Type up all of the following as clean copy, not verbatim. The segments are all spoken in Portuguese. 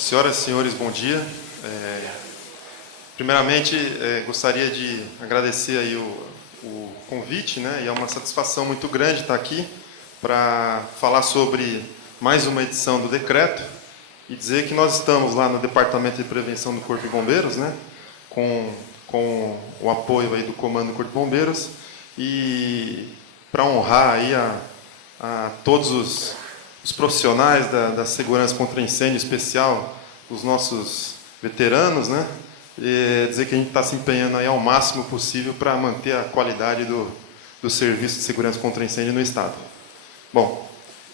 Senhoras e senhores, bom dia. Primeiramente, gostaria de agradecer aí o convite, né? E é uma satisfação muito grande estar aqui para falar sobre mais uma edição do decreto e dizer que nós estamos lá no Departamento de Prevenção do Corpo de Bombeiros, né? Com o apoio aí do Comando do Corpo de Bombeiros e para honrar aí a todos os profissionais da segurança contra incêndio especial, os nossos veteranos, né? E dizer que a gente está se empenhando aí ao máximo possível para manter a qualidade do serviço de segurança contra incêndio no Estado. Bom,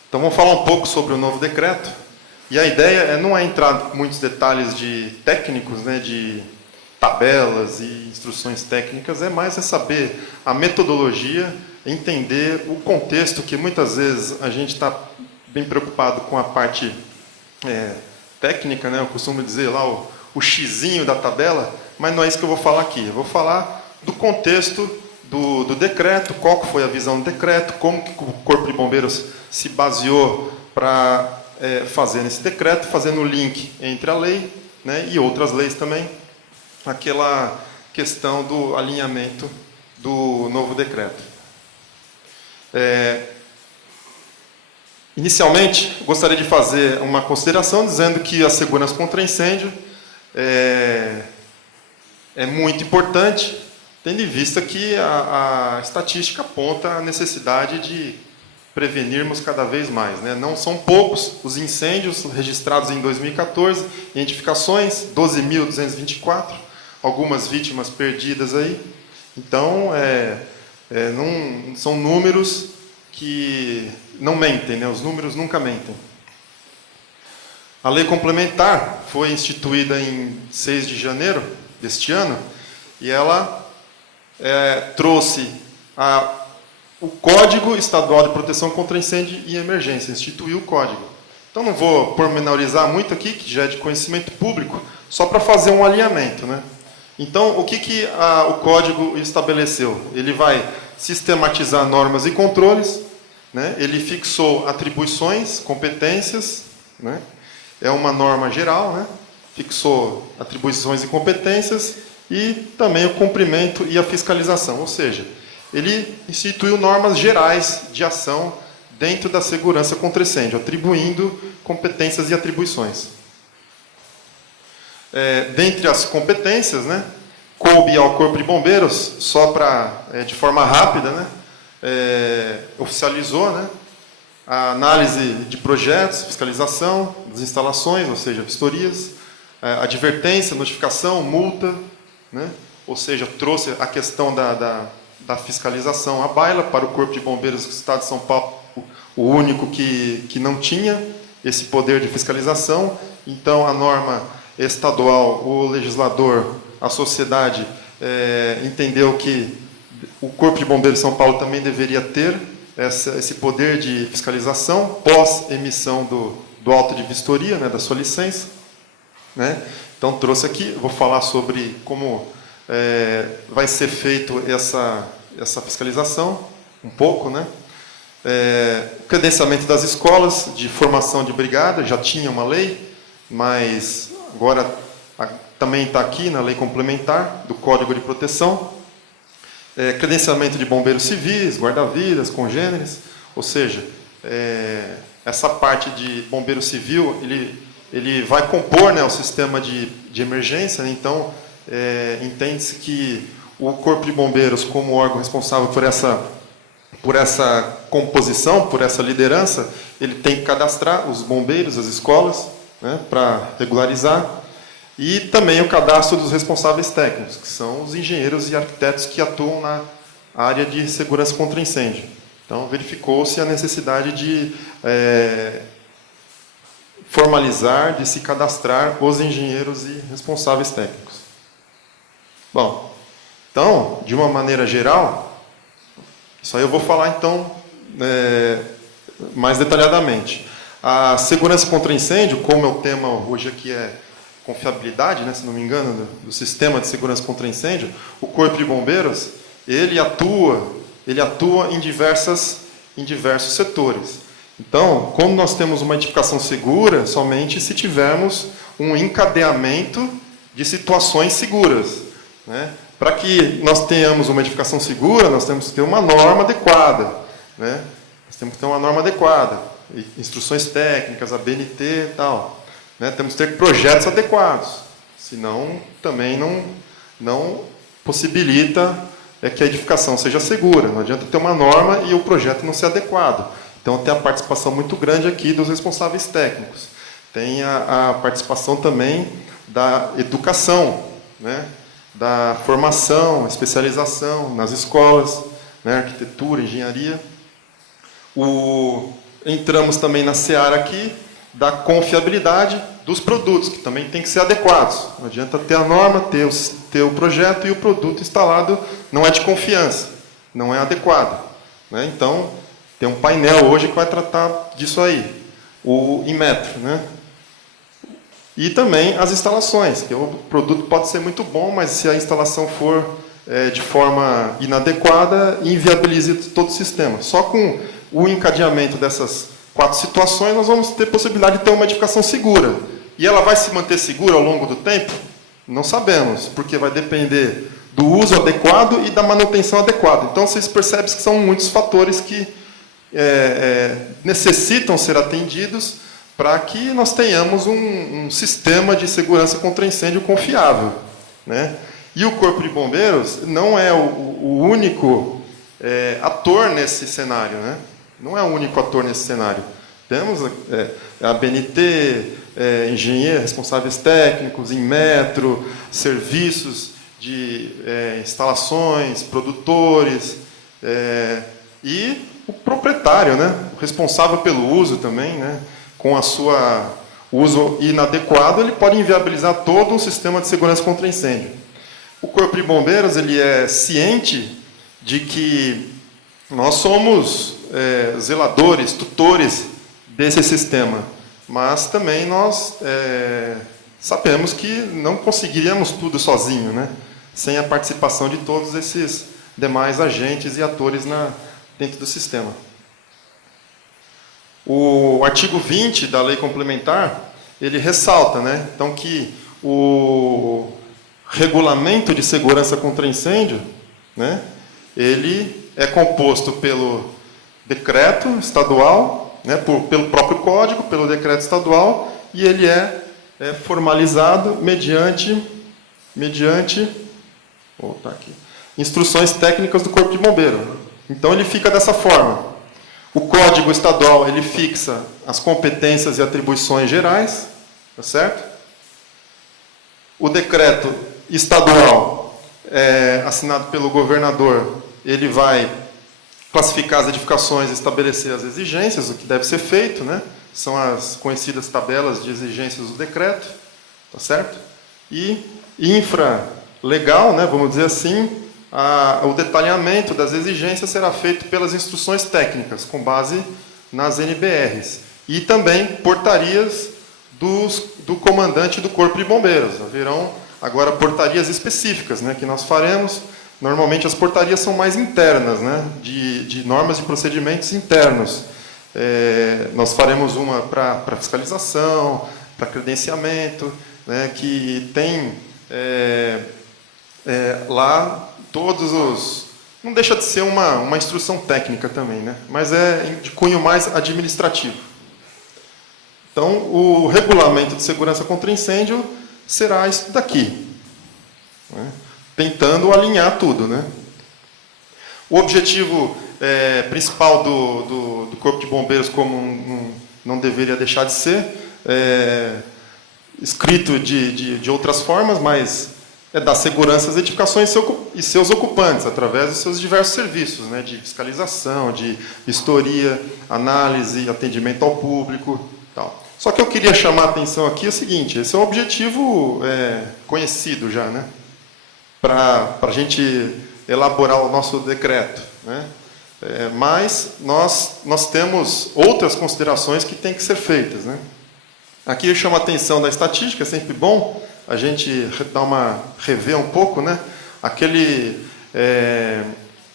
então vamos falar um pouco sobre o novo decreto. E a ideia não é entrar em muitos detalhes de técnicos, né, de tabelas e instruções técnicas, é mais saber a metodologia, entender o contexto, que muitas vezes a gente está bem preocupado com a parte técnica, né? Eu costumo dizer lá o xizinho da tabela, mas não é isso que eu vou falar aqui. Eu vou falar do contexto do decreto, qual foi a visão do decreto, como que o Corpo de Bombeiros se baseou para fazer nesse decreto, fazendo o link entre a lei, né, e outras leis também, aquela questão do alinhamento do novo decreto. Inicialmente, gostaria de fazer uma consideração dizendo que a segurança contra incêndio é muito importante, tendo em vista que a estatística aponta a necessidade de prevenirmos cada vez mais, né? Não são poucos os incêndios registrados em 2014, identificações, 12.224, algumas vítimas perdidas aí. Então, não são números que não mentem, né? Os números nunca mentem. A lei complementar foi instituída em 6 de janeiro deste ano e ela trouxe o Código Estadual de Proteção contra Incêndio e Emergência, instituiu o código. Então não vou pormenorizar muito aqui, que já é de conhecimento público, só para fazer um alinhamento, né? Então, o que o código estabeleceu? Ele vai sistematizar normas e controles, né? Ele fixou atribuições, competências, né? É uma norma geral, né? Fixou atribuições e competências e também o cumprimento e a fiscalização, ou seja, ele instituiu normas gerais de ação dentro da segurança contra incêndio, atribuindo competências e atribuições. Dentre as competências, né, coube ao Corpo de Bombeiros, só para, de forma rápida, né, oficializou, né, a análise de projetos, fiscalização das instalações, ou seja, vistorias, advertência, notificação, multa, né, ou seja, trouxe a questão da fiscalização à baila para o Corpo de Bombeiros do Estado de São Paulo, o único que não tinha esse poder de fiscalização. Então, a norma estadual, o legislador, a sociedade entendeu que o Corpo de Bombeiros de São Paulo também deveria ter esse poder de fiscalização pós emissão do auto de vistoria, né, da sua licença, né? Então trouxe aqui, vou falar sobre como vai ser feito essa fiscalização um pouco, né? Credenciamento das escolas de formação de brigada, já tinha uma lei, mas agora também está aqui na lei complementar do Código de Proteção. Credenciamento de bombeiros civis, guarda-vidas, congêneres, ou seja, essa parte de bombeiro civil, ele vai compor, né, o sistema de emergência, né? Então, entende-se que o Corpo de Bombeiros, como órgão responsável por essa composição, por essa liderança, ele tem que cadastrar os bombeiros, as escolas, né, para regularizar, e também o cadastro dos responsáveis técnicos, que são os engenheiros e arquitetos que atuam na área de segurança contra incêndio. Então, verificou-se a necessidade de formalizar, de se cadastrar os engenheiros e responsáveis técnicos. Bom, então, de uma maneira geral, isso aí eu vou falar, então, mais detalhadamente. A segurança contra incêndio, como é o tema hoje aqui confiabilidade, né, se não me engano, do sistema de segurança contra incêndio, o Corpo de Bombeiros, ele atua em diversos setores. Então, quando nós temos uma edificação segura, somente se tivermos um encadeamento de situações seguras, né? Para que nós tenhamos uma edificação segura, nós temos que ter uma norma adequada, né? Nós temos que ter uma norma adequada, instruções técnicas, a BNT e tal, né? Temos que ter projetos adequados, senão também não possibilita que a edificação seja segura. Não adianta ter uma norma e o projeto não ser adequado. Então, tem a participação muito grande aqui dos responsáveis técnicos. Tem a participação também da educação, né? Da formação, especialização nas escolas, né? Arquitetura, engenharia. Entramos também na seara aqui da confiabilidade dos produtos, que também tem que ser adequados. Não adianta ter a norma, ter o projeto e o produto instalado não é de confiança, não é adequado, né? Então, tem um painel hoje que vai tratar disso aí, o Inmetro, né? E também as instalações, que o produto pode ser muito bom, mas se a instalação for de forma inadequada, inviabiliza todo o sistema. Só com o encadeamento dessas 4 situações, nós vamos ter possibilidade de ter uma edificação segura. E ela vai se manter segura ao longo do tempo? Não sabemos, porque vai depender do uso adequado e da manutenção adequada. Então, vocês percebem que são muitos fatores que necessitam ser atendidos para que nós tenhamos um sistema de segurança contra incêndio confiável, né? E o Corpo de Bombeiros não é o único ator nesse cenário, né? Não é o único ator nesse cenário. Temos a BNT, engenheiros, responsáveis técnicos, Inmetro, serviços de instalações, produtores, e o proprietário, né? O responsável pelo uso também, né? Com a sua uso inadequado, ele pode inviabilizar todo um sistema de segurança contra incêndio. O Corpo de Bombeiros ele é ciente de que nós somos zeladores, tutores desse sistema, mas também nós sabemos que não conseguiríamos tudo sozinho, né? Sem a participação de todos esses demais agentes e atores dentro do sistema. O artigo 20 da Lei Complementar, ele ressalta, né? Então, que o regulamento de segurança contra incêndio, né? Ele é composto pelo decreto estadual, né? Pelo próprio código, pelo decreto estadual, e ele é formalizado mediante instruções técnicas do Corpo de Bombeiro. Então, ele fica dessa forma. O Código Estadual ele fixa as competências e atribuições gerais, tá certo? O decreto estadual, assinado pelo governador, ele vai classificar as edificações e estabelecer as exigências, o que deve ser feito, né? São as conhecidas tabelas de exigências do decreto, tá certo? E infralegal, né, vamos dizer assim, o detalhamento das exigências será feito pelas instruções técnicas, com base nas NBRs. E também portarias do comandante do Corpo de Bombeiros. Haverão agora portarias específicas, né, que nós faremos. Normalmente as portarias são mais internas, né, de normas e procedimentos internos. Nós faremos uma para fiscalização, para credenciamento, né, que tem lá todos os... Não deixa de ser uma instrução técnica também, né? Mas é de cunho mais administrativo. Então, o regulamento de segurança contra incêndio será isso daqui, né? Tentando alinhar tudo, né? O objetivo principal do Corpo de Bombeiros, como não deveria deixar de ser, escrito de outras formas, mas dar segurança às edificações e seus ocupantes, através dos seus diversos serviços, né, de fiscalização, de vistoria, análise, atendimento ao público, tal. Só que eu queria chamar a atenção aqui o seguinte: esse é um objetivo conhecido já, né, para a gente elaborar o nosso decreto, né? Mas nós temos outras considerações que têm que ser feitas, né? Aqui eu chamo a atenção da estatística, é sempre bom a gente rever um pouco, né?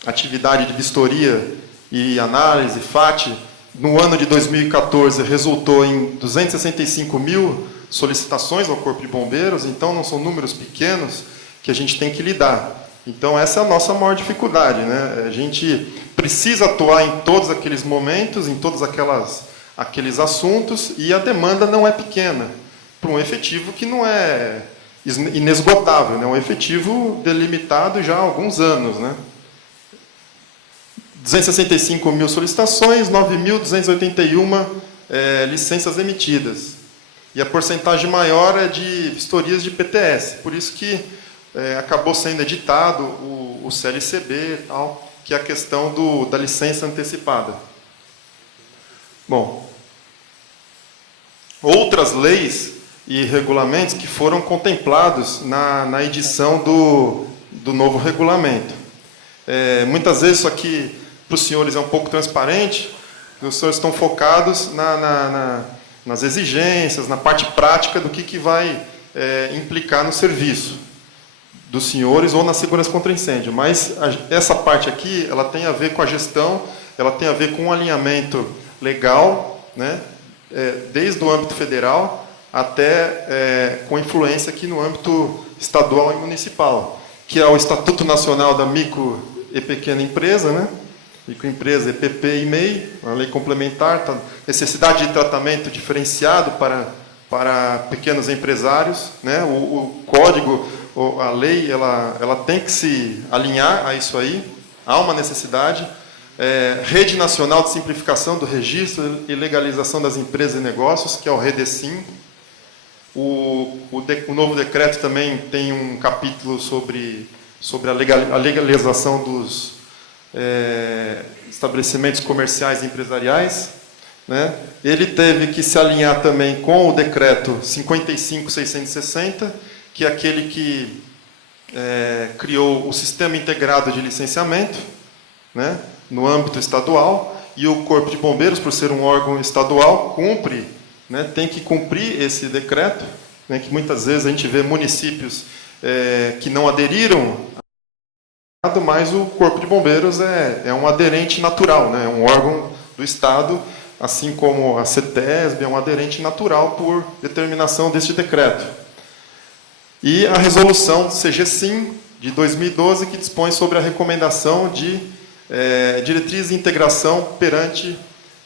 Atividade de vistoria e análise, FAT, no ano de 2014 resultou em 265 solicitações ao Corpo de Bombeiros, então não são números pequenos que a gente tem que lidar. Então essa é a nossa maior dificuldade, né? A gente precisa atuar em todos aqueles momentos, em todos aqueles assuntos, e a demanda não é pequena, para um efetivo que não é inesgotável, né? Um efetivo delimitado já há alguns anos, né? 265 mil solicitações, 9.281 licenças emitidas. E a porcentagem maior é de vistorias de PTS, por isso que acabou sendo editado o CLCB, tal, que é a questão da licença antecipada. Bom, outras leis e regulamentos que foram contemplados na edição do novo regulamento. Muitas vezes isso aqui, para os senhores, é um pouco transparente, os senhores estão focados nas exigências, na parte prática do que vai implicar no serviço dos senhores ou na segurança contra incêndio. Mas essa parte aqui, ela tem a ver com a gestão, ela tem a ver com o alinhamento legal, né, desde o âmbito federal até com influência aqui no âmbito estadual e municipal, que é o Estatuto Nacional da Micro e Pequena Empresa, né? Microempresa, EPP e MEI, a lei complementar, necessidade de tratamento diferenciado para pequenos empresários, né? O código, a lei, ela tem que se alinhar a isso aí, há uma necessidade. Rede Nacional de Simplificação do Registro e Legalização das Empresas e Negócios, que é o REDESIM. O novo decreto também tem um capítulo sobre a legalização dos estabelecimentos comerciais e empresariais, né? Ele teve que se alinhar também com o decreto 55.660, que é aquele que criou o Sistema Integrado de Licenciamento, né, no âmbito estadual, e o Corpo de Bombeiros, por ser um órgão estadual, cumpre, né, tem que cumprir esse decreto, né, que muitas vezes a gente vê municípios que não aderiram, mas o Corpo de Bombeiros é um aderente natural, né, é um órgão do Estado, assim como a CETESB é um aderente natural por determinação deste decreto. E a resolução CGSIM, de 2012, que dispõe sobre a recomendação de diretrizes de integração perante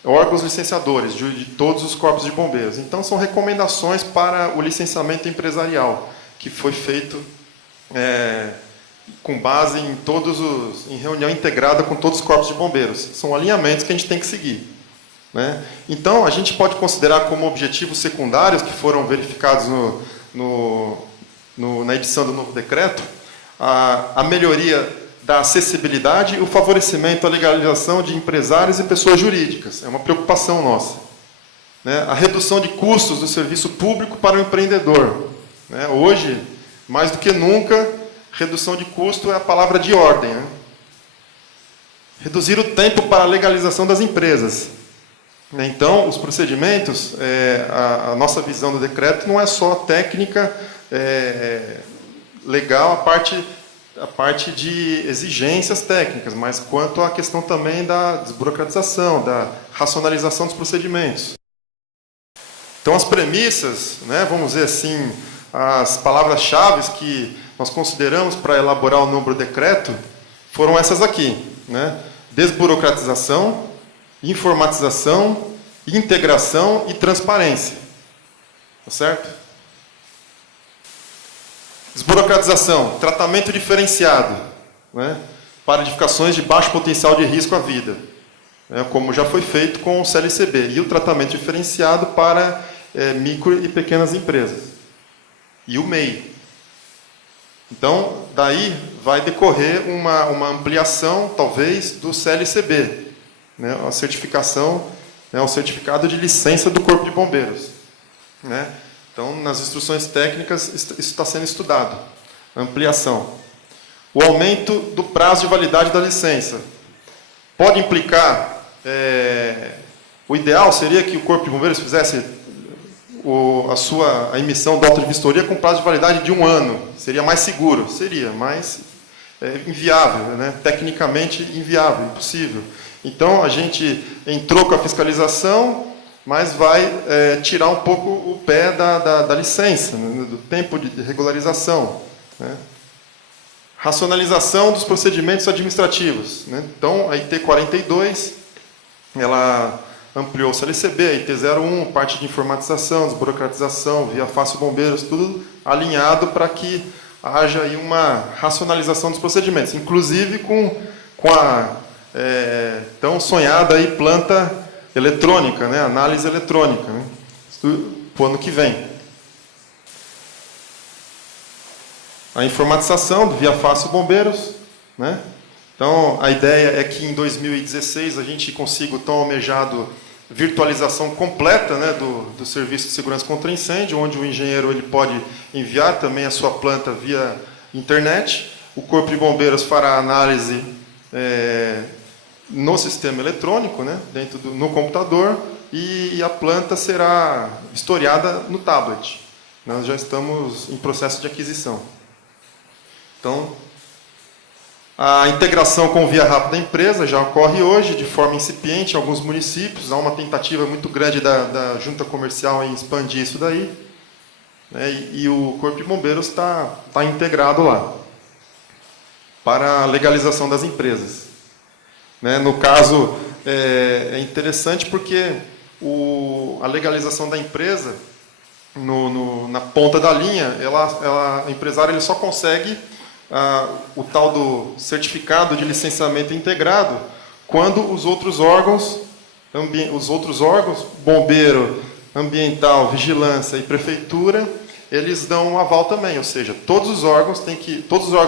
órgãos licenciadores de todos os corpos de bombeiros. Então, são recomendações para o licenciamento empresarial, que foi feito com base em reunião integrada com todos os corpos de bombeiros. São alinhamentos que a gente tem que seguir, né? Então, a gente pode considerar como objetivos secundários que foram verificados na edição do novo decreto, a melhoria da acessibilidade e o favorecimento à legalização de empresários e pessoas jurídicas. É uma preocupação nossa, né? A redução de custos do serviço público para o empreendedor, né? Hoje, mais do que nunca, redução de custo é a palavra de ordem, né? Reduzir o tempo para a legalização das empresas. Então, os procedimentos, a nossa visão do decreto não é só técnica, legal, a parte de exigências técnicas, mas quanto à questão também da desburocratização, da racionalização dos procedimentos. Então, as premissas, né, vamos dizer assim, as palavras-chave que nós consideramos para elaborar o novo decreto foram essas aqui, né? Desburocratização, informatização, integração e transparência. Tá certo? Desburocratização, tratamento diferenciado, né, para edificações de baixo potencial de risco à vida, né, como já foi feito com o CLCB, e o tratamento diferenciado para micro e pequenas empresas, e o MEI. Então, daí vai decorrer uma ampliação, talvez, do CLCB, né, a certificação, né, o certificado de licença do Corpo de Bombeiros, né? Então, nas instruções técnicas, isso está sendo estudado. Ampliação. O aumento do prazo de validade da licença. Pode implicar... o ideal seria que o Corpo de Bombeiros fizesse a emissão da auto de vistoria com prazo de validade de 1 ano. Seria mais seguro? Seria, mas inviável, né? Tecnicamente inviável, impossível. Então, a gente entrou com a fiscalização, mas vai tirar um pouco o pé da licença, né, do tempo de regularização, né? Racionalização dos procedimentos administrativos, né? Então, a IT 42, ela ampliou o CLCB, a IT 01, parte de informatização, desburocratização, via fácil bombeiros, tudo alinhado para que haja aí uma racionalização dos procedimentos, inclusive com a tão sonhada aí planta eletrônica, né? Análise eletrônica, né? Para o ano que vem. A informatização do Via Fácil Bombeiros, né? Então, a ideia é que em 2016 a gente consiga o tão almejado virtualização completa, né, do Serviço de Segurança contra Incêndio, onde o engenheiro ele pode enviar também a sua planta via internet. O Corpo de Bombeiros fará a análise no sistema eletrônico, né, no computador, e a planta será historiada no tablet. Nós já estamos em processo de aquisição. Então, a integração com Via Rápida da empresa já ocorre hoje, de forma incipiente, em alguns municípios. Há uma tentativa muito grande da Junta Comercial em expandir isso daí, né, e o Corpo de Bombeiros está integrado lá, para a legalização das empresas. Né, no caso, é interessante porque a legalização da empresa, na ponta da linha, o empresário ele só consegue o tal do certificado de licenciamento integrado quando os outros órgãos, bombeiro, ambiental, vigilância e prefeitura, eles dão um aval também, ou seja, todos os órgãos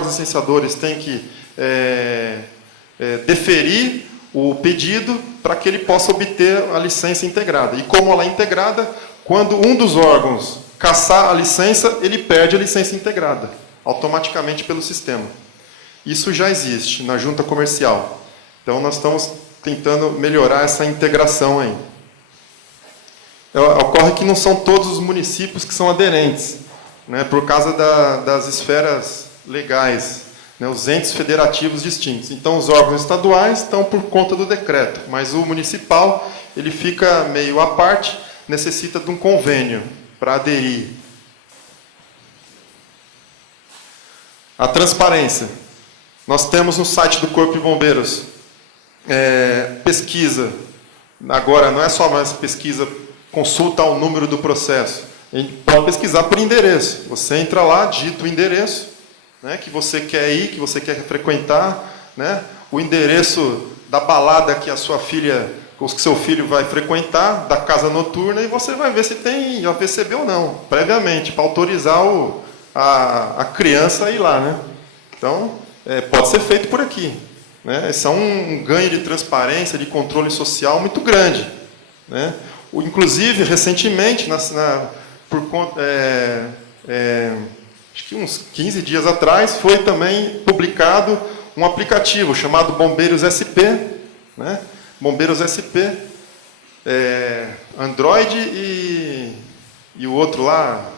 licenciadores têm que deferir o pedido para que ele possa obter a licença integrada. E como ela é integrada, quando um dos órgãos cassar a licença, ele perde a licença integrada, automaticamente pelo sistema. Isso já existe na Junta Comercial. Então, nós estamos tentando melhorar essa integração aí. Ocorre que não são todos os municípios que são aderentes, né, por causa das esferas legais, né, os entes federativos distintos. Então, os órgãos estaduais estão por conta do decreto, mas o municipal ele fica meio à parte, necessita de um convênio para aderir. A transparência. Nós temos no site do Corpo de Bombeiros pesquisa. Agora, não é só mais pesquisa, consulta o número do processo. A gente pode pesquisar por endereço. Você entra lá, digita o endereço, né, que você quer ir, que você quer frequentar, né, o endereço da balada que a sua filha, ou que seu filho vai frequentar, da casa noturna, e você vai ver se tem AVCB ou não, previamente, para autorizar a criança a ir lá, né? Então, pode ser feito por aqui, né? Esse é um ganho de transparência, de controle social muito grande, né? Inclusive, recentemente, acho que uns 15 dias atrás, foi também publicado um aplicativo chamado Bombeiros SP, né? Bombeiros SP, Android e o outro lá,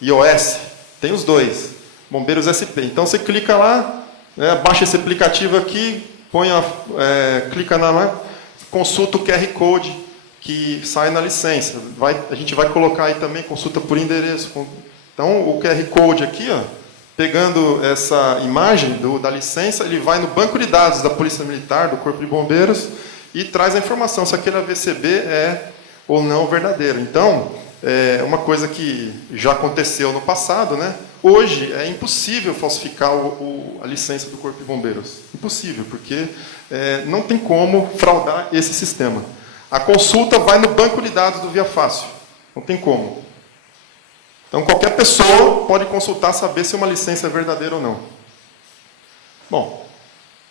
iOS, tem os dois, Bombeiros SP. Então você clica lá, né, baixa esse aplicativo aqui, clica consulta o QR Code que sai na licença. A gente vai colocar aí também consulta por endereço. Então o QR Code aqui, ó, pegando essa imagem da licença, ele vai no banco de dados da Polícia Militar, do Corpo de Bombeiros, e traz a informação se aquele AVCB é ou não verdadeiro. Então, é uma coisa que já aconteceu no passado, né? Hoje é impossível falsificar a licença do Corpo de Bombeiros. Impossível, porque não tem como fraudar esse sistema. A consulta vai no banco de dados do Via Fácil. Não tem como. Então, qualquer pessoa pode consultar, saber se uma licença é verdadeira ou não. Bom,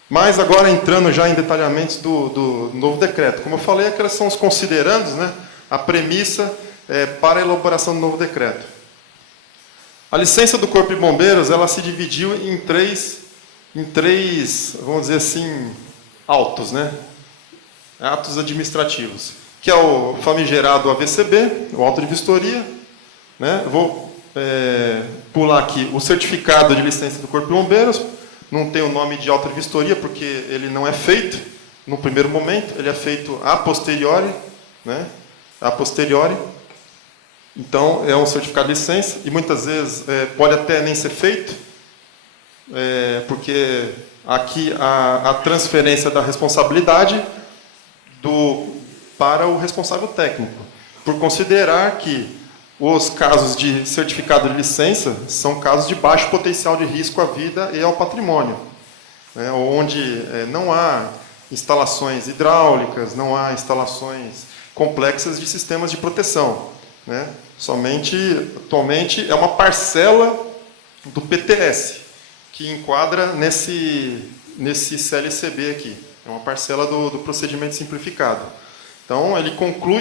mas agora entrando já em detalhamentos do novo decreto. Como eu falei, aqueles são os considerandos, né, a premissa para a elaboração do novo decreto. A licença do Corpo de Bombeiros, ela se dividiu em três, vamos dizer assim, autos, né? Atos administrativos, que é o famigerado AVCB, o auto de vistoria, né? Eu vou pular aqui o certificado de licença do Corpo de Bombeiros. Não tem o nome de auto de vistoria, porque ele não é feito no primeiro momento, ele é feito a posteriori, né? a posteriori. Então, é um certificado de licença, e muitas vezes pode até nem ser feito, porque aqui a transferência da responsabilidade para o responsável técnico, por considerar que os casos de certificado de licença são casos de baixo potencial de risco à vida e ao patrimônio, né, onde não há instalações hidráulicas, não há instalações complexas de sistemas de proteção, né? Somente, atualmente, é uma parcela do PTS, que enquadra nesse CLCB aqui. É uma parcela do procedimento simplificado. Então, ele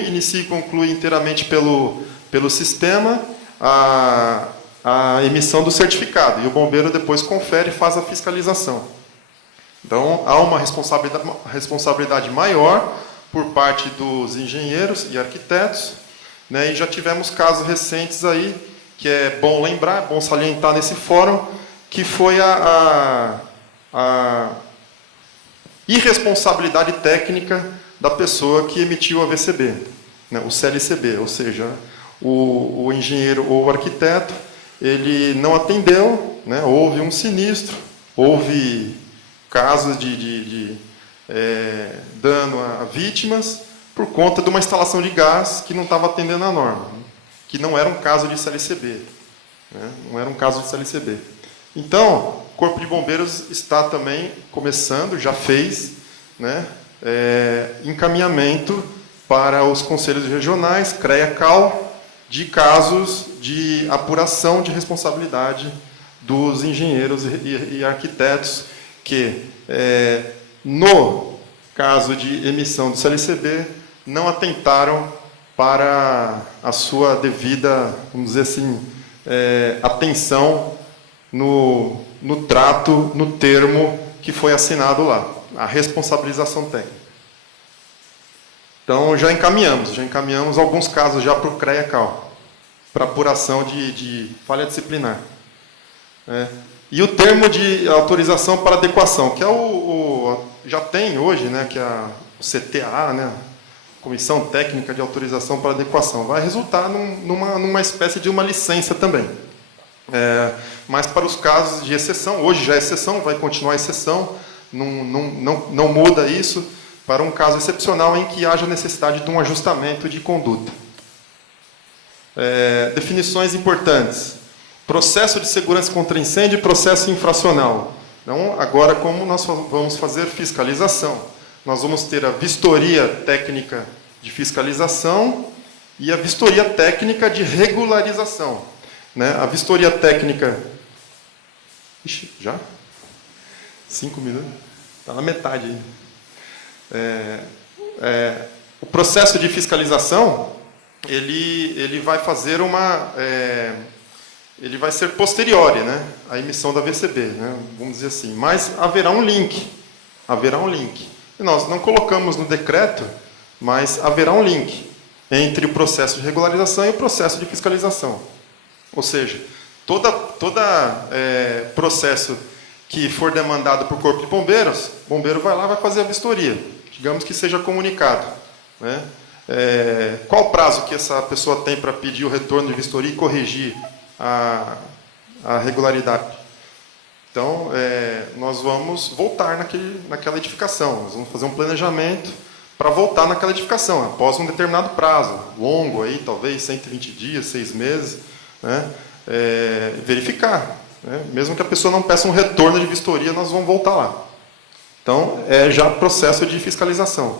inicia e conclui inteiramente pelo sistema a emissão do certificado, e o bombeiro depois confere e faz a fiscalização. Então, há uma responsabilidade maior por parte dos engenheiros e arquitetos, né, e já tivemos casos recentes aí, que é bom lembrar, bom salientar nesse fórum, que foi a irresponsabilidade técnica da pessoa que emitiu a VCB, né, o CLCB, ou seja, o engenheiro ou o arquiteto, ele não atendeu, né, houve um sinistro, houve casos de dano a vítimas, por conta de uma instalação de gás que não estava atendendo a norma, que não era um caso de CLCB. Né? Não era um caso de CLCB. Então, o Corpo de Bombeiros está também começando, já fez, né, encaminhamento para os conselhos regionais, CREA-CAL, de casos de apuração de responsabilidade dos engenheiros e arquitetos que, no caso de emissão do CLCB, não atentaram para a sua devida, vamos dizer assim, atenção no trato, no termo que foi assinado lá, a responsabilização técnica. Então, já encaminhamos alguns casos já para o CREA-CAL, para apuração de falha disciplinar. E o termo de autorização para adequação, que é já tem hoje, né, que é o CTA, né, Comissão Técnica de Autorização para Adequação, vai resultar numa espécie de uma licença também. Mas para os casos de exceção, hoje já é exceção, vai continuar exceção, não muda isso, para um caso excepcional em que haja necessidade de um ajustamento de conduta. Definições importantes. Processo de segurança contra incêndio e processo infracional. Então, agora, como nós vamos fazer fiscalização? Nós vamos ter a vistoria técnica de fiscalização e a vistoria técnica de regularização. Né? A vistoria técnica... Ixi, já? 5 minutos? Está na metade ainda. O processo de fiscalização, ele vai fazer ele vai ser posteriori, né, à emissão da VCB, né, vamos dizer assim. Mas haverá um link. E nós não colocamos no decreto, mas haverá um link entre o processo de regularização e o processo de fiscalização. Ou seja, todo processo que for demandado por Corpo de Bombeiros, o bombeiro vai lá e vai fazer a vistoria. Digamos que seja comunicado. Né? Qual o prazo que essa pessoa tem para pedir o retorno de vistoria e corrigir a regularidade? Então, nós vamos voltar naquela edificação, nós vamos fazer um planejamento para voltar naquela edificação, após um determinado prazo, longo, aí, talvez 120 dias, 6 meses, né? Verificar. Né? Mesmo que a pessoa não peça um retorno de vistoria, nós vamos voltar lá. Então, é já processo de fiscalização.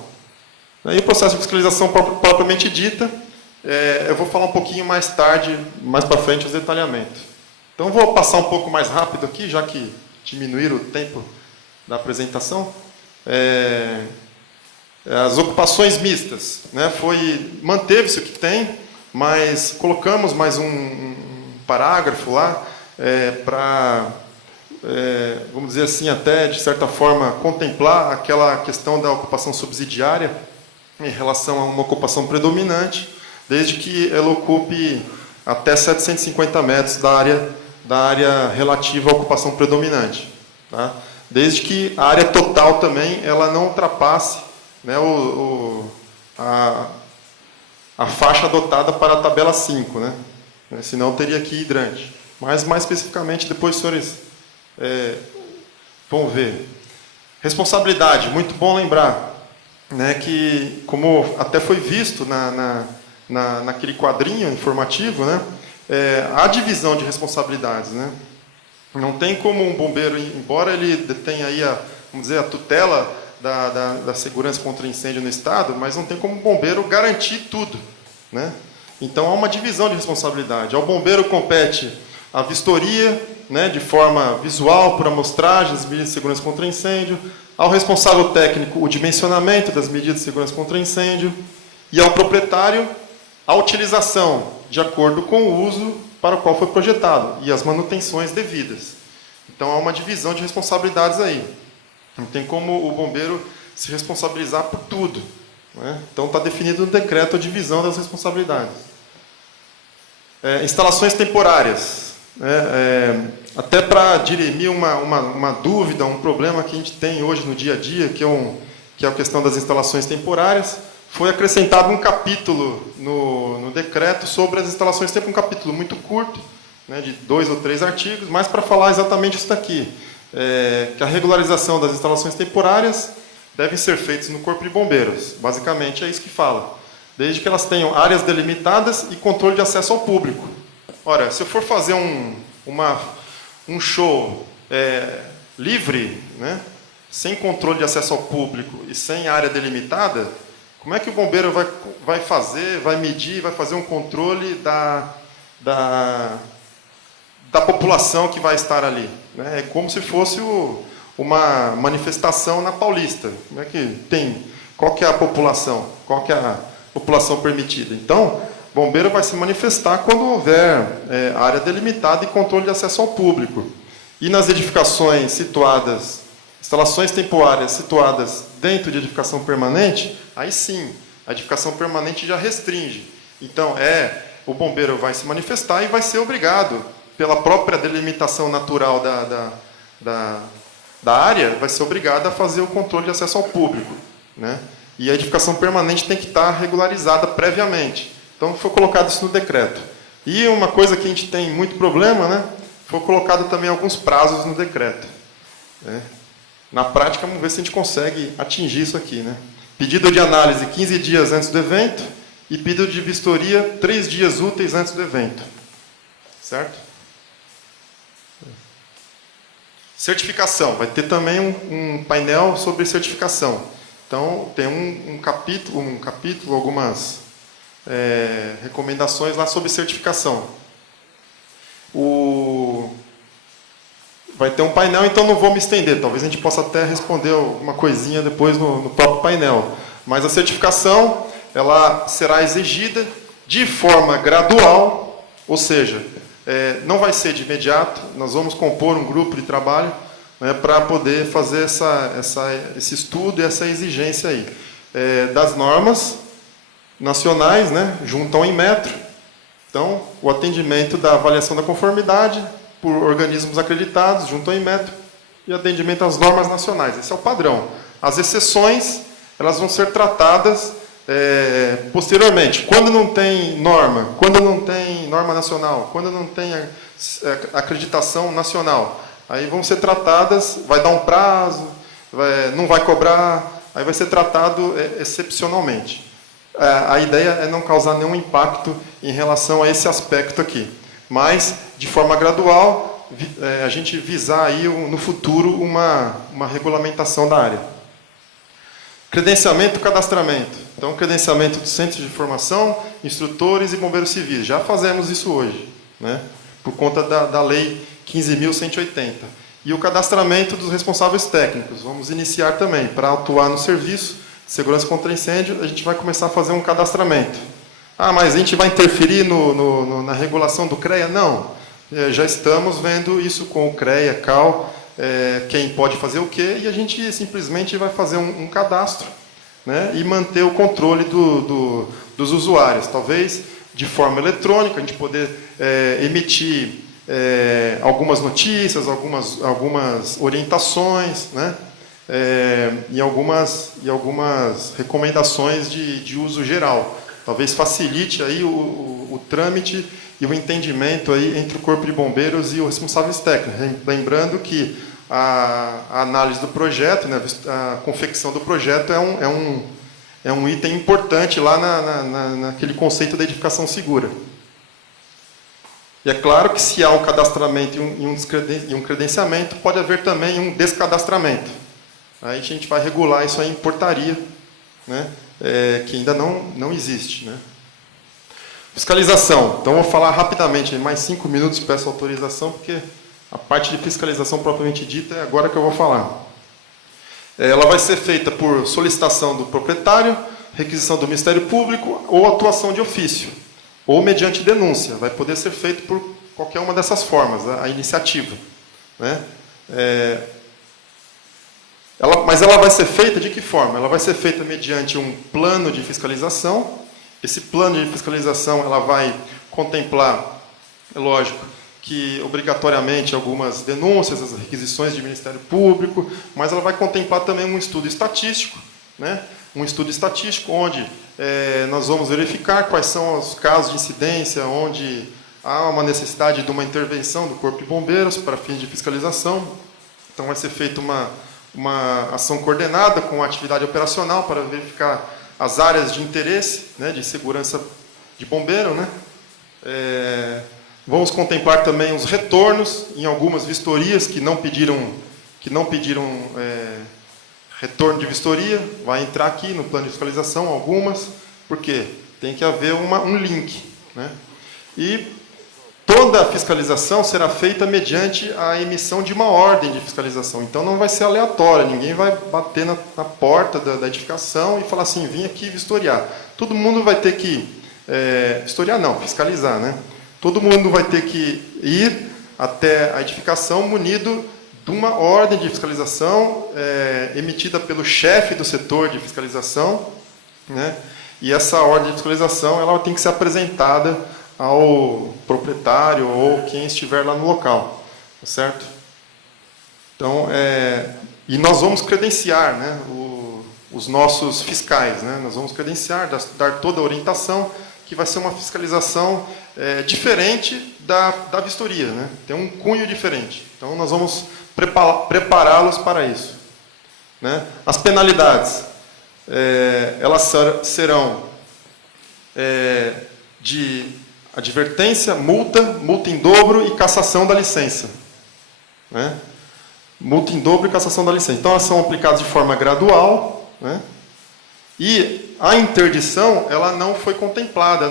E o processo de fiscalização propriamente dita, eu vou falar um pouquinho mais tarde, mais para frente, os detalhamentos. Então, vou passar um pouco mais rápido aqui, já que diminuíram o tempo da apresentação. As ocupações mistas, né, manteve-se o que tem, mas colocamos mais um parágrafo lá para, vamos dizer assim, até de certa forma contemplar aquela questão da ocupação subsidiária em relação a uma ocupação predominante, desde que ela ocupe até 750 metros da área relativa à ocupação predominante, tá? Desde que a área total também ela não ultrapasse, né, a faixa adotada para a tabela 5, né? Senão teria que ir hidrante. Mas, mais especificamente, depois os senhores vão ver. Responsabilidade, muito bom lembrar, né, que, como até foi visto naquele quadrinho informativo, né, há divisão de responsabilidades, né? Não tem como um bombeiro, embora ele tenha aí vamos dizer, a tutela da segurança contra incêndio no Estado, mas não tem como um bombeiro garantir tudo, né? Então, há uma divisão de responsabilidade. Ao bombeiro compete a vistoria, né, de forma visual, por amostragem das medidas de segurança contra incêndio, ao responsável técnico o dimensionamento das medidas de segurança contra incêndio e ao proprietário a utilização de acordo com o uso para o qual foi projetado e as manutenções devidas. Então, há uma divisão de responsabilidades aí. Não tem como o bombeiro se responsabilizar por tudo, né? Então, está definido no decreto a divisão das responsabilidades. Instalações temporárias. Até para dirimir uma dúvida, um problema que a gente tem hoje no dia a dia, que é a questão das instalações temporárias, foi acrescentado um capítulo no decreto sobre as instalações temporárias, um capítulo muito curto, né, de 2 ou 3 artigos, mas para falar exatamente isso daqui, que a regularização das instalações temporárias devem ser feitas no Corpo de Bombeiros. Basicamente é isso que fala. Desde que elas tenham áreas delimitadas e controle de acesso ao público. Ora, se eu for fazer um show livre, né, sem controle de acesso ao público e sem área delimitada, como é que o bombeiro vai fazer, vai medir, vai fazer um controle da população que vai estar ali, né? É como se fosse uma manifestação na Paulista. Como é que tem? Qual que é a população? Qual que é a população permitida? Então, o bombeiro vai se manifestar quando houver área delimitada e controle de acesso ao público. E nas edificações situadas, instalações temporárias situadas dentro de edificação permanente, aí sim, a edificação permanente já restringe. Então, o bombeiro vai se manifestar e vai ser obrigado, pela própria delimitação natural da área, vai ser obrigado a fazer o controle de acesso ao público, né? E a edificação permanente tem que estar regularizada previamente. Então, foi colocado isso no decreto. E uma coisa que a gente tem muito problema, né? Foi colocado também alguns prazos no decreto, né? Na prática, vamos ver se a gente consegue atingir isso aqui, né? Pedido de análise 15 dias antes do evento e pedido de vistoria 3 dias úteis antes do evento. Certo? Certificação. Vai ter também um painel sobre certificação. Então, tem um capítulo, algumas recomendações lá sobre certificação. Vai ter um painel, então não vou me estender. Talvez a gente possa até responder alguma coisinha depois no próprio painel. Mas a certificação, ela será exigida de forma gradual, ou seja, não vai ser de imediato. Nós vamos compor um grupo de trabalho, né, para poder fazer esse estudo e essa exigência aí. Das normas nacionais, né, junto ao Inmetro. Então, o atendimento da avaliação da conformidade por organismos acreditados, junto ao Inmetro, e atendimento às normas nacionais. Esse é o padrão. As exceções, elas vão ser tratadas posteriormente. Quando não tem norma, quando não tem norma nacional, quando não tem acreditação nacional, aí vão ser tratadas, vai dar um prazo, não vai cobrar, aí vai ser tratado excepcionalmente. A ideia é não causar nenhum impacto em relação a esse aspecto aqui. Mas, de forma gradual, a gente visar aí, no futuro, uma regulamentação da área. Credenciamento e cadastramento. Então, credenciamento dos centros de formação, instrutores e bombeiros civis. Já fazemos isso hoje, né, por conta da Lei 15.180. E o cadastramento dos responsáveis técnicos. Vamos iniciar também. Para atuar no serviço de segurança contra incêndio, a gente vai começar a fazer um cadastramento. Ah, mas a gente vai interferir na regulação do CREA? Não. Já estamos vendo isso com o CREA, CAL, quem pode fazer o quê, e a gente simplesmente vai fazer um cadastro, né, e manter o controle dos usuários. Talvez de forma eletrônica, a gente poder emitir algumas notícias, algumas orientações, né, e algumas recomendações de uso geral. talvez facilite aí o trâmite e o entendimento aí entre o Corpo de Bombeiros e os responsáveis técnicos. Lembrando que a análise do projeto, né, a confecção do projeto é um item importante lá naquele conceito da edificação segura. E é claro que se há um cadastramento e um credenciamento, pode haver também um descadastramento. Aí a gente vai regular isso aí em portaria, né, que ainda não existe. Né. Fiscalização. Então, vou falar rapidamente, mais 5 minutos, peço autorização, porque a parte de fiscalização propriamente dita é agora que eu vou falar. Ela vai ser feita por solicitação do proprietário, requisição do Ministério Público ou atuação de ofício, ou mediante denúncia. Vai poder ser feito por qualquer uma dessas formas, a iniciativa. Né? Mas ela vai ser feita de que forma? Ela vai ser feita mediante um plano de fiscalização. Esse plano de fiscalização ela vai contemplar, é lógico, que obrigatoriamente algumas denúncias, as requisições de Ministério Público, mas ela vai contemplar também um estudo estatístico, né? Um estudo estatístico onde nós vamos verificar quais são os casos de incidência, onde há uma necessidade de uma intervenção do Corpo de Bombeiros para fins de fiscalização. Então vai ser feita uma ação coordenada com a atividade operacional para verificar as áreas de interesse, né, de segurança de bombeiro, né? Vamos contemplar também os retornos em algumas vistorias que não pediram retorno de vistoria. Vai entrar aqui no plano de fiscalização algumas, porque tem que haver um link. Né? E toda a fiscalização será feita mediante a emissão de uma ordem de fiscalização. Então não vai ser aleatória, ninguém vai bater na porta da edificação e falar assim, vim aqui vistoriar. Todo mundo vai ter que... vistoriar não, fiscalizar, né? Todo mundo vai ter que ir até a edificação munido de uma ordem de fiscalização emitida pelo chefe do setor de fiscalização, né? E essa ordem de fiscalização ela tem que ser apresentada ao proprietário ou quem estiver lá no local, certo? Então, e nós vamos credenciar, né, os nossos fiscais, né? Nós vamos credenciar, dar toda a orientação, que vai ser uma fiscalização diferente da vistoria, né? Tem um cunho diferente. Então, nós vamos prepará-los para isso. Né? As penalidades, elas serão de advertência, multa em dobro e cassação da licença. Né? Multa em dobro e cassação da licença. Então, elas são aplicadas de forma gradual, né? E a interdição, ela não foi contemplada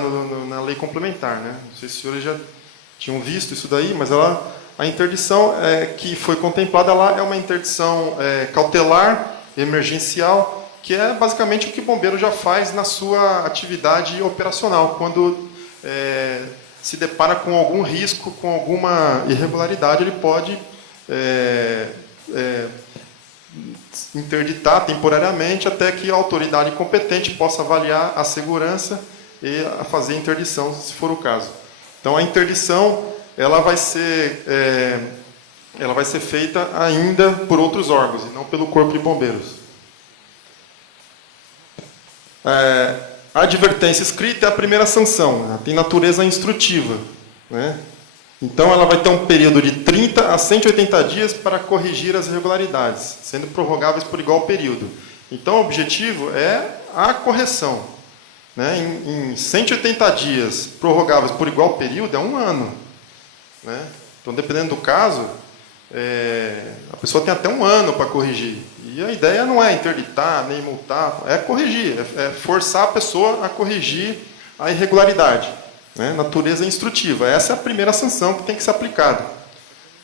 na lei complementar. Né? Não sei se os senhores já tinham visto isso daí, mas a interdição que foi contemplada lá é uma interdição cautelar, emergencial, que é basicamente o que o bombeiro já faz na sua atividade operacional, quando se depara com algum risco, com alguma irregularidade, ele pode interditar temporariamente até que a autoridade competente possa avaliar a segurança e fazer a interdição, se for o caso. Então, a interdição ela vai ser feita ainda por outros órgãos, e não pelo Corpo de Bombeiros. A advertência escrita é a primeira sanção, né? Tem natureza instrutiva. Né? Então, ela vai ter um período de 30 a 180 dias para corrigir as irregularidades, sendo prorrogáveis por igual período. Então, o objetivo é a correção. Né? Em 180 dias prorrogáveis por igual período, é 1 ano. Né? Então, dependendo do caso, a pessoa tem até 1 ano para corrigir. E a ideia não é interditar, nem multar, é corrigir, é forçar a pessoa a corrigir a irregularidade. Né? Natureza instrutiva. Essa é a primeira sanção que tem que ser aplicada.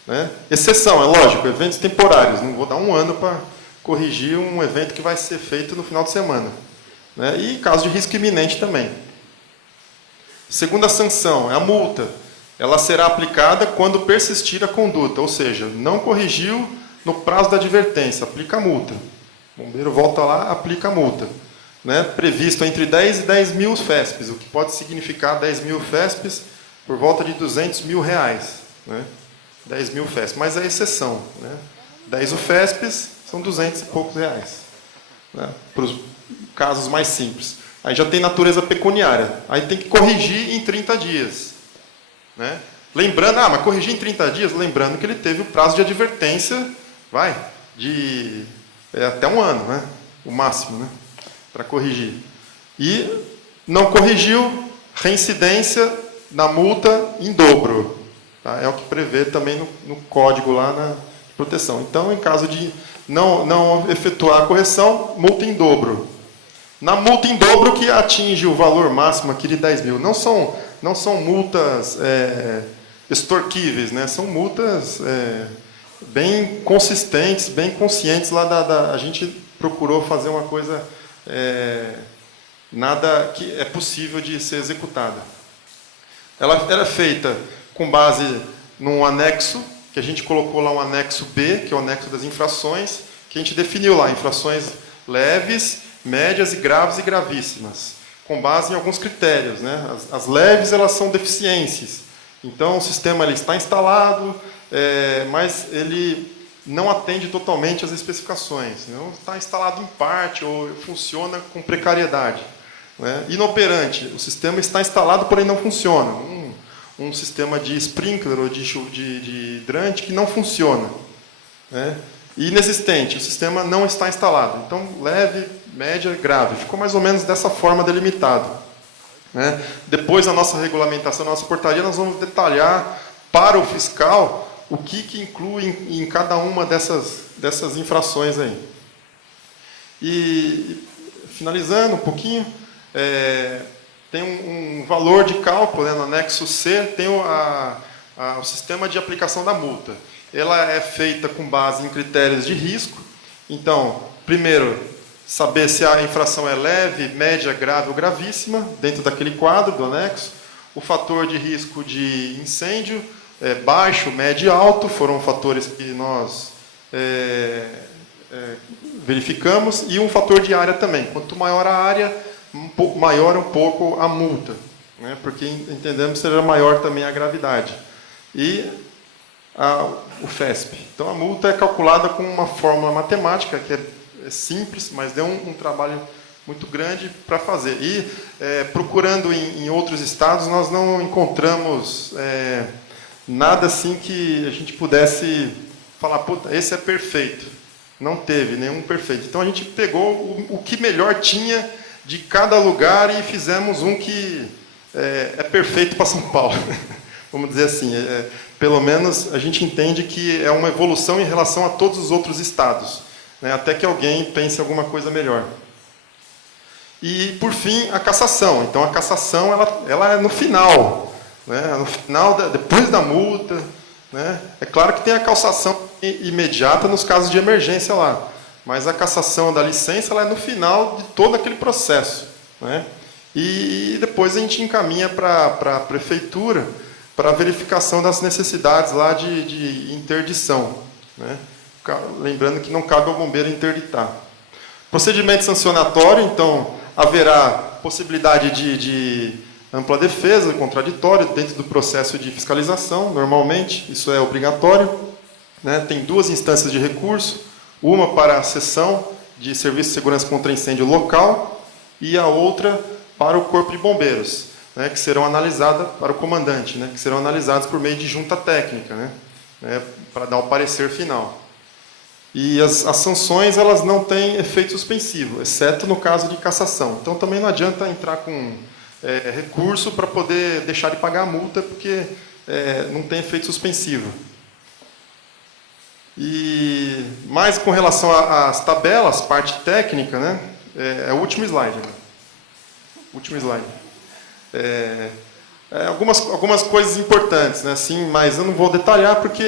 Né? Exceção, é lógico, eventos temporários. Não vou dar 1 ano para corrigir um evento que vai ser feito no final de semana. Né? E caso de risco iminente também. Segunda sanção é a multa. Ela será aplicada quando persistir a conduta, ou seja, não corrigiu no prazo da advertência, aplica a multa. O bombeiro volta lá, aplica a multa. Né, previsto entre 10 e 10 mil FESPs, o que pode significar 10 mil FESPs por volta de 200 mil reais. Né, 10 mil FESPs, mas é exceção. Né, 10 FESPs são 200 e poucos reais. Né, para os casos mais simples. aí já tem natureza pecuniária. Aí tem que corrigir em 30 dias. Né? Lembrando, mas corrigir em 30 dias, lembrando que ele teve o prazo de advertência, de até 1 ano, né? O máximo, né? Para corrigir. E não corrigiu, reincidência na multa em dobro. Tá? É o que prevê também no código lá na proteção. Então, em caso de não efetuar a correção, multa em dobro. Na multa em dobro que atinge o valor máximo aqui de 10 mil. Não são multas extorquíveis, né? São multas bem consistentes, bem conscientes. A gente procurou fazer uma coisa nada que é possível de ser executada. Ela era feita com base num anexo, que a gente colocou lá um anexo B, que é o anexo das infrações, que a gente definiu lá infrações leves, médias e graves e gravíssimas, com base em alguns critérios. Né? As leves, elas são deficiências. Então, o sistema ele está instalado, mas ele não atende totalmente às especificações. Não está instalado em parte ou funciona com precariedade. Né? Inoperante, o sistema está instalado, porém não funciona. Um sistema de sprinkler ou de hidrante que não funciona. Né? E inexistente, o sistema não está instalado. Então, leve, média, grave. Ficou mais ou menos dessa forma delimitado. Né? Depois, na nossa regulamentação, na nossa portaria, nós vamos detalhar para o fiscal o que inclui em cada uma dessas infrações aí. E, finalizando um pouquinho, tem um valor de cálculo, né, no anexo C, tem o sistema de aplicação da multa. Ela é feita com base em critérios de risco. Então, primeiro, saber se a infração é leve, média, grave ou gravíssima, dentro daquele quadro do anexo. O fator de risco de incêndio, baixo, médio e alto, foram fatores que nós verificamos. E um fator de área também. Quanto maior a área, maior um pouco a multa, né? Porque entendemos que seja maior também a gravidade. E o FESP. Então, a multa é calculada com uma fórmula matemática, que é simples, mas deu um trabalho muito grande para fazer. E, procurando em outros estados, nós não encontramos nada assim que a gente pudesse falar, puta, esse é perfeito. Não teve nenhum perfeito. Então, a gente pegou o que melhor tinha de cada lugar e fizemos um que é perfeito para São Paulo. Vamos dizer assim, pelo menos a gente entende que é uma evolução em relação a todos os outros estados, né, até que alguém pense alguma coisa melhor. E, por fim, a cassação. Então, a cassação ela é no final, né, no final depois da multa. Né. É claro que tem a cassação imediata nos casos de emergência lá, mas a cassação da licença ela é no final de todo aquele processo. Né? E depois a gente encaminha para a prefeitura para a verificação das necessidades lá de interdição. Né? Lembrando que não cabe ao bombeiro interditar. Procedimento sancionatório, então, haverá possibilidade de ampla defesa, contraditório, dentro do processo de fiscalização, normalmente, isso é obrigatório. Né? Tem 2 instâncias de recurso, uma para a seção de serviço de segurança contra incêndio local e a outra para o corpo de bombeiros, né, que serão analisadas para o comandante, né, que serão analisadas por meio de junta técnica, né, para dar o parecer final. E as sanções elas não têm efeito suspensivo, exceto no caso de cassação. Então também não adianta entrar com recurso para poder deixar de pagar a multa, porque não tem efeito suspensivo. E mais com relação às tabelas, parte técnica, né, é o último slide. Né? Último slide. Algumas coisas importantes, né, assim, mas eu não vou detalhar porque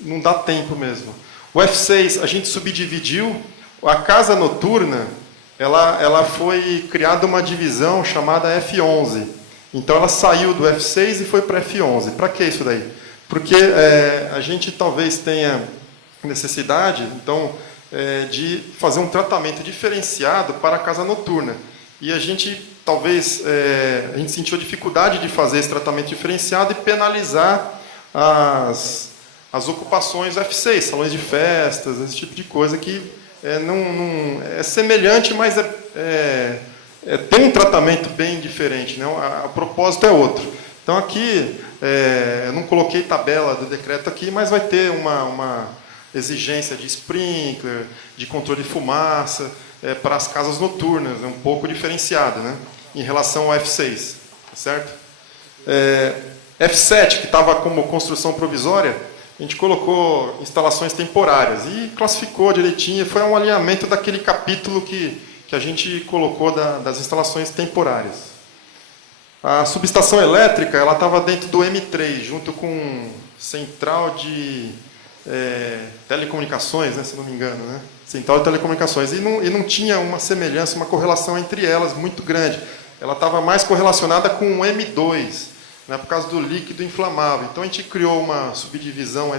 não dá tempo mesmo. O F6 a gente subdividiu. A casa noturna ela foi criada uma divisão chamada F11. Então ela saiu do F6 e foi para F11. Para que isso daí? Porque a gente talvez tenha necessidade, então, de fazer um tratamento diferenciado para a casa noturna. E a gente, talvez, a gente sentiu a dificuldade de fazer esse tratamento diferenciado e penalizar as ocupações F6, salões de festas, esse tipo de coisa que não é semelhante, mas tem um tratamento bem diferente, né? O propósito é outro. Então, aqui, eu não coloquei tabela do decreto aqui, mas vai ter uma exigência de sprinkler, de controle de fumaça, para as casas noturnas, um pouco diferenciada, né? Em relação ao F6, certo? F7, que estava como construção provisória, a gente colocou instalações temporárias e classificou direitinho, foi um alinhamento daquele capítulo que a gente colocou das instalações temporárias. A subestação elétrica ela estava dentro do M3, junto com central de telecomunicações, né, se não me engano, né? Central de telecomunicações, e não tinha uma semelhança, uma correlação entre elas muito grande. Ela estava mais correlacionada com o M2, né, por causa do líquido inflamável. Então, a gente criou uma subdivisão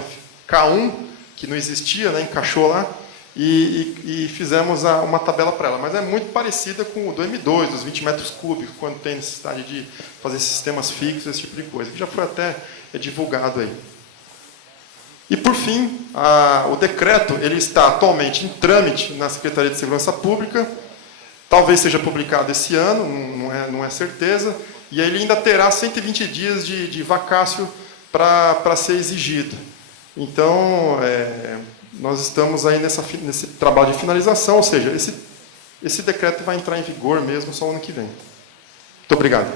K1, que não existia, né, encaixou lá, e fizemos uma tabela para ela. Mas é muito parecida com o do M2, dos 20 metros cúbicos, quando tem necessidade de fazer sistemas fixos, esse tipo de coisa, que já foi até divulgado aí. E, por fim, o decreto ele está atualmente em trâmite na Secretaria de Segurança Pública, talvez seja publicado esse ano, não é certeza, e aí ele ainda terá 120 dias de vacácio para ser exigido. Então, nós estamos aí nesse trabalho de finalização, ou seja, esse decreto vai entrar em vigor mesmo só ano que vem. Muito obrigado.